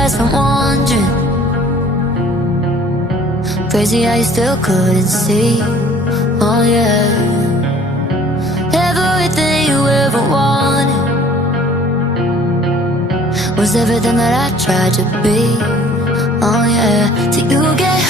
eyes from wandering. Crazy how you still couldn't see. Oh yeah, everything you ever wanted was everything that I tried to be. Oh yeah, till you get